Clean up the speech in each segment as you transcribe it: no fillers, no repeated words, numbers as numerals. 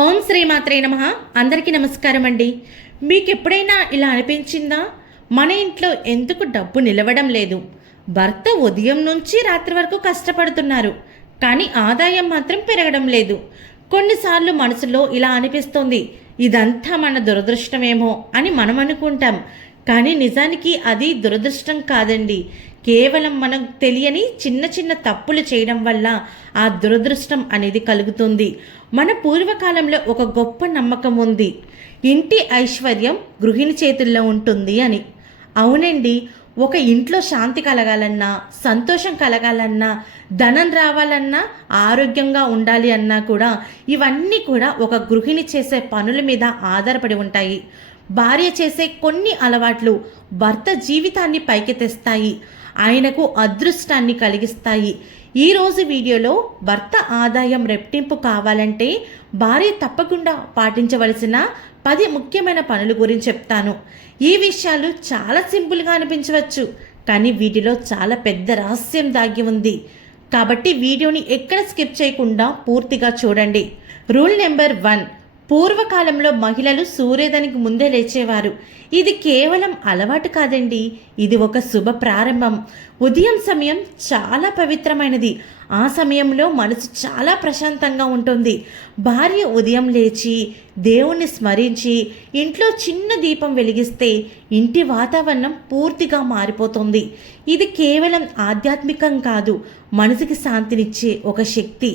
ఓం శ్రీమాత్రే నమః. అందరికీ నమస్కారం అండి. మీకు ఎప్పుడైనా ఇలా అనిపించిందా? మన ఇంట్లో ఎందుకు డబ్బు నిలవడం లేదు? భర్త ఉదయం నుంచి రాత్రి వరకు కష్టపడుతున్నారు, కానీ ఆదాయం మాత్రం పెరగడం లేదు. కొన్నిసార్లు మనసులో ఇలా అనిపిస్తుంది, ఇదంతా మన దురదృష్టమేమో అని మనం అనుకుంటాం. కానీ నిజానికి అది దురదృష్టం కాదండి. కేవలం మనం తెలియని చిన్న చిన్న తప్పులు చేయడం వల్ల ఆ దురదృష్టం అనేది కలుగుతుంది. మన పూర్వకాలంలో ఒక గొప్ప నమ్మకం ఉంది, ఇంటి ఐశ్వర్యం గృహిణి చేతుల్లో ఉంటుంది అని. అవునండి, ఒక ఇంట్లో శాంతి కలగాలన్నా, సంతోషం కలగాలన్నా, ధనం రావాలన్నా, ఆరోగ్యంగా ఉండాలి అన్నా కూడా ఇవన్నీ కూడా ఒక గృహిణి చేసే పనుల మీద ఆధారపడి ఉంటాయి. భార్య చేసే కొన్ని అలవాట్లు భర్త జీవితాన్ని పైకి తెస్తాయి, ఆయనకు అదృష్టాన్ని కలిగిస్తాయి. ఈరోజు వీడియోలో భర్త ఆదాయం రెట్టింపు కావాలంటే భార్య తప్పకుండా పాటించవలసిన 10 ముఖ్యమైన పనుల గురించి చెప్తాను. ఈ విషయాలు చాలా సింపుల్గా అనిపించవచ్చు, కానీ వీటిలో చాలా పెద్ద రహస్యం దాగి ఉంది. కాబట్టి వీడియోని ఎక్కడ స్కిప్ చేయకుండా పూర్తిగా చూడండి. రూల్ నెంబర్ 1, పూర్వకాలంలో మహిళలు సూర్యోదయానికి ముందే లేచేవారు. ఇది కేవలం అలవాటు కాదండి, ఇది ఒక శుభ ప్రారంభం. ఉదయం సమయం చాలా పవిత్రమైనది. ఆ సమయంలో మనసు చాలా ప్రశాంతంగా ఉంటుంది. భార్య ఉదయం లేచి దేవుణ్ణి స్మరించి ఇంట్లో చిన్న దీపం వెలిగిస్తే ఇంటి వాతావరణం పూర్తిగా మారిపోతుంది. ఇది కేవలం ఆధ్యాత్మికం కాదు, మనసుకి శాంతినిచ్చే ఒక శక్తి.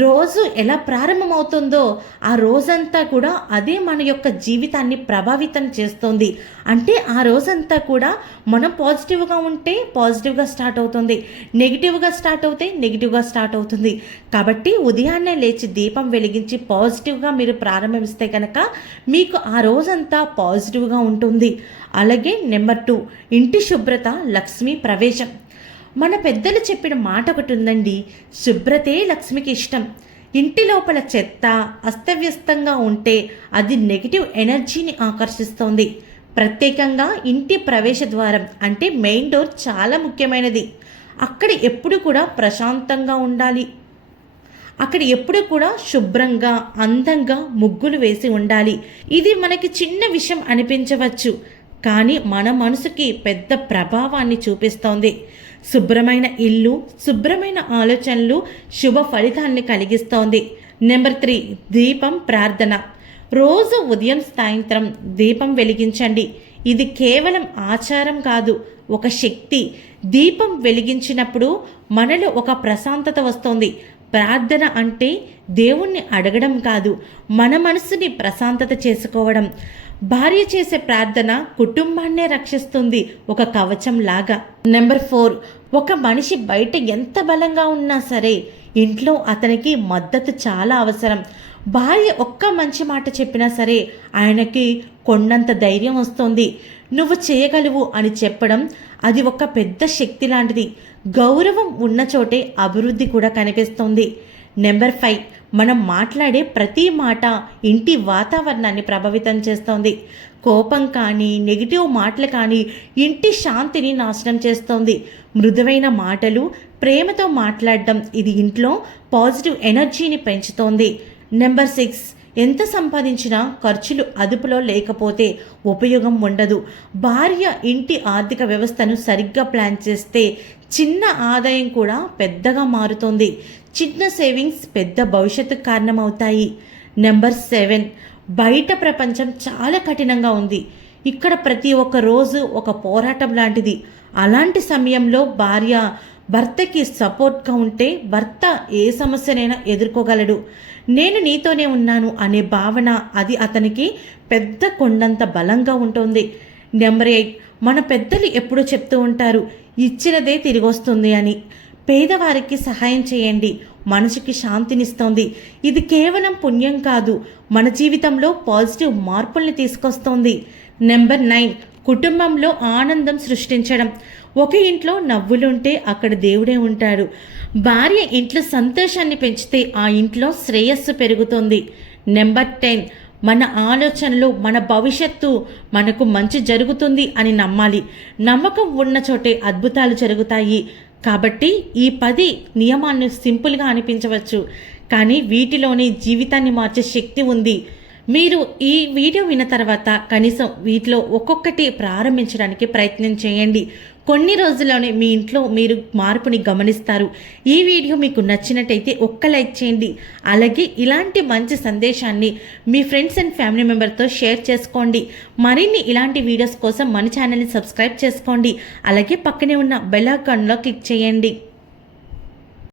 రోజు ఎలా ప్రారంభమవుతుందో ఆ రోజంతా కూడా అదే మన యొక్క జీవితాన్ని ప్రభావితం చేస్తుంది. అంటే ఆ రోజంతా కూడా మనం పాజిటివ్గా ఉంటే పాజిటివ్గా స్టార్ట్ అవుతుంది, నెగిటివ్గా స్టార్ట్ అవుతే నెగిటివ్గా స్టార్ట్ అవుతుంది. కాబట్టి ఉదయాన్నే లేచి దీపం వెలిగించి పాజిటివ్గా మీరు ప్రారంభిస్తే కనుక మీకు ఆ రోజంతా పాజిటివ్గా ఉంటుంది. అలాగే నెంబర్ 2, ఇంటి శుభ్రత లక్ష్మీ ప్రవేశం. మన పెద్దలు చెప్పిన మాట ఒకటి ఉందండి, శుభ్రతే లక్ష్మికి ఇష్టం. ఇంటి లోపల చెత్త అస్తవ్యస్తంగా ఉంటే అది నెగిటివ్ ఎనర్జీని ఆకర్షిస్తోంది. ప్రత్యేకంగా ఇంటి ప్రవేశ ద్వారం అంటే మెయిన్ డోర్ చాలా ముఖ్యమైనది. అక్కడ ఎప్పుడు కూడా ప్రశాంతంగా ఉండాలి. అక్కడ ఎప్పుడు కూడా శుభ్రంగా అందంగా ముగ్గులు వేసి ఉండాలి. ఇది మనకి చిన్న విషయం అనిపించవచ్చు, కానీ మన మనసుకి పెద్ద ప్రభావాన్ని చూపిస్తోంది. శుభ్రమైన ఇల్లు, శుభ్రమైన ఆలోచనలు శుభ ఫలితాన్ని కలిగిస్తోంది. నెంబర్ 3, దీపం ప్రార్థన. రోజు ఉదయం సాయంత్రం దీపం వెలిగించండి. ఇది కేవలం ఆచారం కాదు, ఒక శక్తి. దీపం వెలిగించినప్పుడు మనలో ఒక ప్రశాంతత వస్తుంది. ప్రార్థన అంటే దేవుణ్ణి అడగడం కాదు, మన మనసుని ప్రశాంతత చేసుకోవడం. భార్య చేసే ప్రార్థన కుటుంబాన్నే రక్షిస్తుంది, ఒక కవచం లాగా. నెంబర్ 4, ఒక మనిషి బయట ఎంత బలంగా ఉన్నా సరే ఇంట్లో అతనికి మద్దతు చాలా అవసరం. భార్య ఒక్క మంచి మాట చెప్పినా సరే ఆయనకి కొండంత ధైర్యం వస్తుంది. నువ్వు చేయగలవు అని చెప్పడం అది ఒక పెద్ద శక్తి లాంటిది. గౌరవం ఉన్న చోటే అభివృద్ధి కూడా కనిపిస్తుంది. నెంబర్ 5, మనం మాట్లాడే ప్రతి మాట ఇంటి వాతావరణాన్ని ప్రభావితం చేస్తోంది. కోపం కానీ నెగిటివ్ మాటలు కానీ ఇంటి శాంతిని నాశనం చేస్తోంది. మృదువైన మాటలు, ప్రేమతో మాట్లాడడం ఇది ఇంట్లో పాజిటివ్ ఎనర్జీని పెంచుతోంది. నెంబర్ 6, ఎంత సంపాదించినా ఖర్చులు అదుపులో లేకపోతే ఉపయోగం ఉండదు. భార్య ఇంటి ఆర్థిక వ్యవస్థను సరిగ్గా ప్లాన్ చేస్తే చిన్న ఆదాయం కూడా పెద్దగా మారుతుంది. చిన్న సేవింగ్స్ పెద్ద భవిష్యత్తుకు కారణమవుతాయి. నెంబర్ 7, బయట ప్రపంచం చాలా కఠినంగా ఉంది. ఇక్కడ ప్రతి ఒక్క రోజు ఒక పోరాటం లాంటిది. అలాంటి సమయంలో భార్య భర్తకి సపోర్ట్గా ఉంటే భర్త ఏ సమస్యనైనా ఎదుర్కోగలడు. నేను నీతోనే ఉన్నాను అనే భావన అది అతనికి పెద్ద కొండంత బలంగా ఉంటుంది. నెంబర్ 8, మన పెద్దలు ఎప్పుడూ చెప్తూ ఉంటారు, ఇచ్చినదే తిరిగి వస్తుంది అని. పేదవారికి సహాయం చేయండి, మనసుకి శాంతినిస్తోంది. ఇది కేవలం పుణ్యం కాదు, మన జీవితంలో పాజిటివ్ మార్పుల్ని తీసుకొస్తోంది. నెంబర్ 9, కుటుంబంలో ఆనందం సృష్టించడం. ఒక ఇంట్లో నవ్వులుంటే అక్కడ దేవుడే ఉంటాడు. భార్య ఇంట్లో సంతోషాన్ని పెంచితే ఆ ఇంట్లో శ్రేయస్సు పెరుగుతుంది. నెంబర్ 10, మన ఆలోచనలు, మన భవిష్యత్తు మనకు మంచి జరుగుతుంది అని నమ్మాలి. నమ్మకం ఉన్న చోటే అద్భుతాలు జరుగుతాయి. కాబట్టి ఈ 10 నియమాన్ని సింపుల్గా అనిపించవచ్చు, కానీ వీటిలోని జీవితాన్ని మార్చే శక్తి ఉంది. మీరు ఈ వీడియో విన్న తర్వాత కనీసం వీటిలో ఒక్కొక్కటి ప్రారంభించడానికి ప్రయత్నం చేయండి. కొన్ని రోజుల్లోనే మీ ఇంట్లో మీరు మార్పుని గమనిస్తారు. ఈ వీడియో మీకు నచ్చినట్టయితే ఒక్క లైక్ చేయండి. అలాగే ఇలాంటి మంచి సందేశాన్ని మీ ఫ్రెండ్స్ అండ్ ఫ్యామిలీ మెంబర్తో షేర్ చేసుకోండి. మరిన్ని ఇలాంటి వీడియోస్ కోసం మన ఛానల్ని సబ్స్క్రైబ్ చేసుకోండి. అలాగే పక్కనే ఉన్న బెల్ ఐకాన్లో క్లిక్ చేయండి.